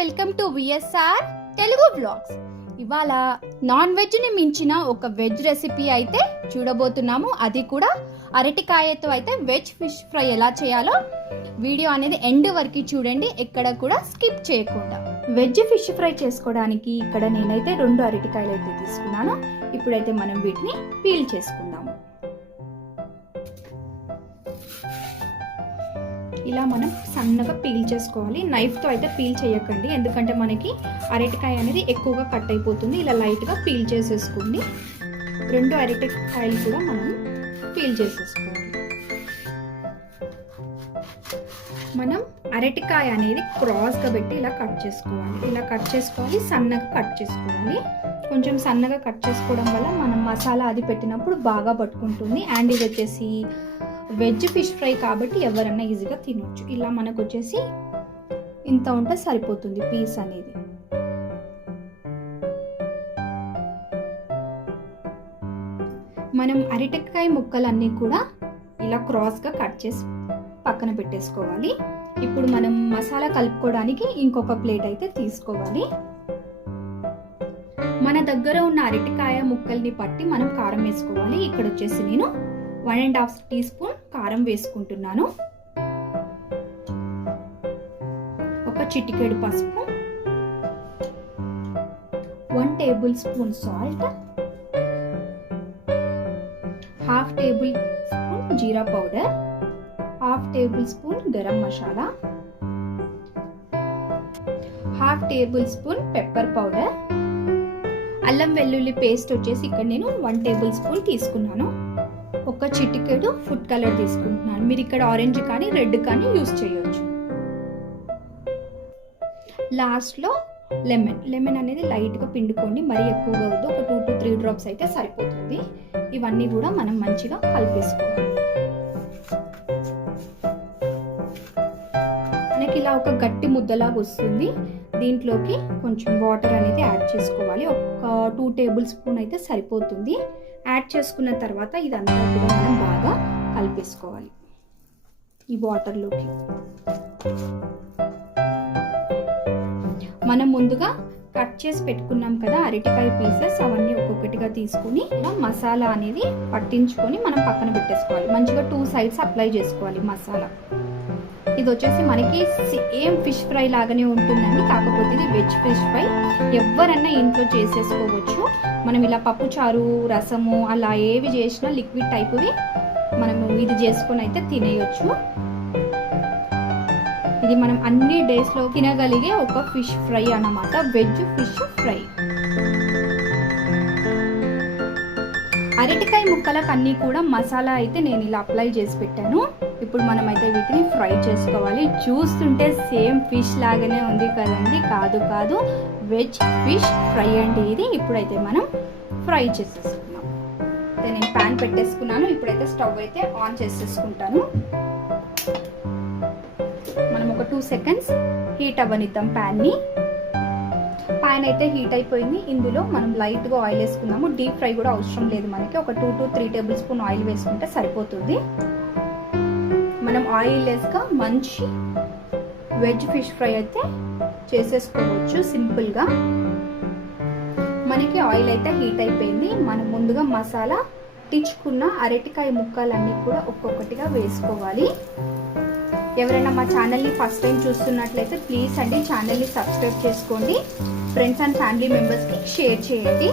Welcome to VSR Telugu vlogs. ఇవాళ non veg ని మించిన ఒక వెజ్ రెసిపీ అయితే చూడబోతున్నాము. అది కూడా అరటికాయతో అయితే వెజ్ ఫిష్ ఫ్రై ఎలా చేయాలో వీడియో అనేది ఎండ్ వరకు చూడండి, ఎక్కడ కూడా స్కిప్ చేయకుండా. వెజ్ ఫిష్ ఫ్రై చేసుకోవడానికి ఇక్కడ నేనైతే 2 అరటికాయలు అయితే తీసుకున్నాను. ఇప్పుడైతే మనం వీటిని పీల్ చేసుకుందాము. ఇలా మనం సన్నగా పీల్ చేసుకోవాలి. నైఫ్తో అయితే పీల్ చేయకండి, ఎందుకంటే మనకి అరటికాయ అనేది ఎక్కువగా కట్ అయిపోతుంది. ఇలా లైట్గా పీల్ చేసేసుకోండి. 2 అరటికాయలు కూడా మనం పీల్ చేసేసుకోవాలి. మనం అరటికాయ అనేది క్రాస్గా పెట్టి ఇలా కట్ చేసుకోవాలి. సన్నగా కట్ చేసుకోవాలి. కొంచెం సన్నగా కట్ చేసుకోవడం వల్ల మనం మసాలా అది పెట్టినప్పుడు బాగా పట్టుకుంటుంది. అండ్ ఇది వచ్చేసి వెజ్ ఫిష్ ఫ్రై కాబట్టి ఎవరన్నా ఈజీగా తినొచ్చు. ఇలా మనకు వచ్చేసి ఇంత ఉంటే సరిపోతుంది పీస్ అనేది. మనం అరటికాయ ముక్కలన్నీ కూడా ఇలా క్రాస్గా కట్ చేసి పక్కన పెట్టేసుకోవాలి. ఇప్పుడు మనం మసాలా కలుపుకోవడానికి ఇంకొక ప్లేట్ అయితే తీసుకోవాలి. మన దగ్గర ఉన్న అరటికాయ ముక్కల్ని పట్టి మనం కారం వేసుకోవాలి. ఇక్కడ వచ్చేసి నేను 1.5 టీ స్పూన్ కారం వేసుకుంటున్నాను. ఒక చిటికెడు పసుపు, 1 tablespoon salt, 1/2 tablespoon jeera powder, 1/2 tablespoon garam masala, 1/2 tablespoon pepper powder, అల్లం వెల్లుల్లి పేస్ట్ వచ్చేసి ఇక్కడ నేను 1 టేబుల్ స్పూన్ తీసుకున్నాను. ఒక చిటికెడు ఫుడ్ కలర్ తీసుకుంటున్నాను. మీరు ఇక్కడ ఆరెంజ్ కానీ రెడ్ కానీ యూస్ చేయొచ్చు. లాస్ట్లో లెమన్ అనేది లైట్గా పిండుకోండి, మరీ ఎక్కువగా వద్దు. ఒక 2 to 3 డ్రాప్స్ అయితే సరిపోతుంది. ఇవన్నీ కూడా మనం మంచిగా కలిపేసుకోవాలి. మనకి ఇలా ఒక గట్టి ముద్దలాగా వస్తుంది. దీంట్లోకి కొంచెం వాటర్ అనేది యాడ్ చేసుకోవాలి. ఒక 2 టేబుల్ స్పూన్ అయితే సరిపోతుంది. యాడ్ చేసుకున్న తర్వాత ఇదంతా కూడా మనం బాగా కలిపేసుకోవాలి ఈ వాటర్లోకి. మనం ముందుగా కట్ చేసి పెట్టుకున్నాం కదా అరటికాయ పీసెస్, అవన్నీ ఒక్కొక్కటిగా తీసుకుని మసాలా అనేది పట్టించుకొని మనం పక్కన పెట్టేసుకోవాలి. మంచిగా 2 సైడ్స్ అప్లై చేసుకోవాలి మసాలా. ఇది వచ్చేసి మనకి సేమ్ ఫిష్ ఫ్రై లాగానే ఉంటుందండి, కాకపోతే ఇది వెజ్ ఫిష్ ఫ్రై. ఎవరన్నా ఇంట్లో చేసేసుకోవచ్చు. మనం ఇలా పప్పు చారు, రసము అలా ఏవి చేసినా లిక్విడ్ టైప్వి మనము ఇది చేసుకొని అయితే తినేయచ్చు. ఇది మనం అన్ని డేస్లో తినగలిగే ఒక ఫిష్ ఫ్రై అన్నమాట, వెజ్ ఫిష్ ఫ్రై. అరటికాయ ముక్కలకు అన్నీ కూడా మసాలా అయితే నేను ఇలా అప్లై చేసి పెట్టాను. ఇప్పుడు మనం అయితే వీటిని ఫ్రై చేసుకోవాలి. చూస్తుంటే సేమ్ ఫిష్ లాగానే ఉంది కదండి, కాదు వెజ్ ఫిష్ ఫ్రై అండి ఇది. ఇప్పుడైతే మనం ఫ్రై చేసేసుకున్నాం. నేను ప్యాన్ పెట్టేసుకున్నాను. ఇప్పుడైతే స్టవ్ అయితే ఆన్ చేసేసుకుంటాను. మనం ఒక 2 సెకండ్స్ హీట్ అవ్వనిద్దాం ప్యాన్ని. ప్యాన్ అయితే హీట్ అయిపోయింది. ఇందులో మనం లైట్గా ఆయిల్ వేసుకుందాము. డీప్ ఫ్రై కూడా అవసరం లేదు మనకి. ఒక 2 to 3 టేబుల్ స్పూన్ ఆయిల్ వేసుకుంటే సరిపోతుంది. మనం ఆయిల్ వేసుక మంచి వెజ్ ఫిష్ ఫ్రై అయితే చేసేసుకోవచ్చు సింపుల్గా. మనకి ఆయిల్ అయితే హీట్ అయిపోయింది. మనం ముందుగా మసాలా పట్టించుకున్న అరటికాయ ముక్కలన్నీ కూడా ఒక్కొక్కటిగా వేసుకోవాలి. ఎవరైనా మా ఛానల్ని ఫస్ట్ టైం చూస్తున్నట్లయితే ప్లీజ్ అండి ఛానల్ని సబ్స్క్రైబ్ చేసుకోండి. ఫ్రెండ్స్ అండ్ ఫ్యామిలీ మెంబర్స్కి షేర్ చేయండి.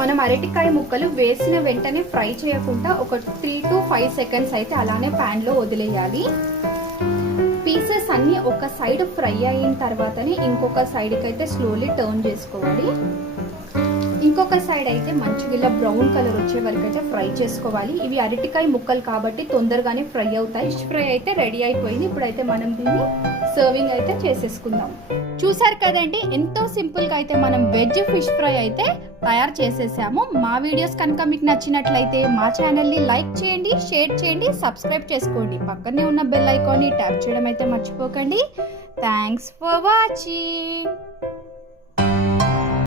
మనం అరటికాయ ముక్కలు వేసిన వెంటనే ఫ్రై చేయకుండా ఒక 3 to 5 సెకండ్స్ అయితే అలానే ప్యాన్లో వదిలేయాలి. పీసెస్ అన్నీ ఒక సైడ్ ఫ్రై అయిన తర్వాతనే ఇంకొక సైడ్కి అయితే స్లోలీ టర్న్ చేసుకోవాలి. ఇంకొక సైడ్ అయితే మంచిగా ఇలా బ్రౌన్ కలర్ వచ్చే వరకు అయితే ఫ్రై చేసుకోవాలి. ఇవి అరటికాయ ముక్కలు కాబట్టి తొందరగానే ఫ్రై అవుతాయి. ఫిష్ ఫ్రై అయితే రెడీ అయిపోయింది. ఇప్పుడైతే మనం దీన్ని సర్వింగ్ అయితే చేసేసుకుందాం. చూసారు కదండి, ఎంతో సింపుల్గా అయితే మనం వెజ్ ఫిష్ ఫ్రై అయితే తయారు చేసేసాము. మా వీడియోస్ కనుక మీకు నచ్చినట్లయితే మా ఛానల్ని లైక్ చేయండి, షేర్ చేయండి, సబ్స్క్రైబ్ చేసుకోండి. పక్కనే ఉన్న బెల్ ఐకాన్ని ట్యాప్ చేయడం అయితే మర్చిపోకండి. Thanks for watching.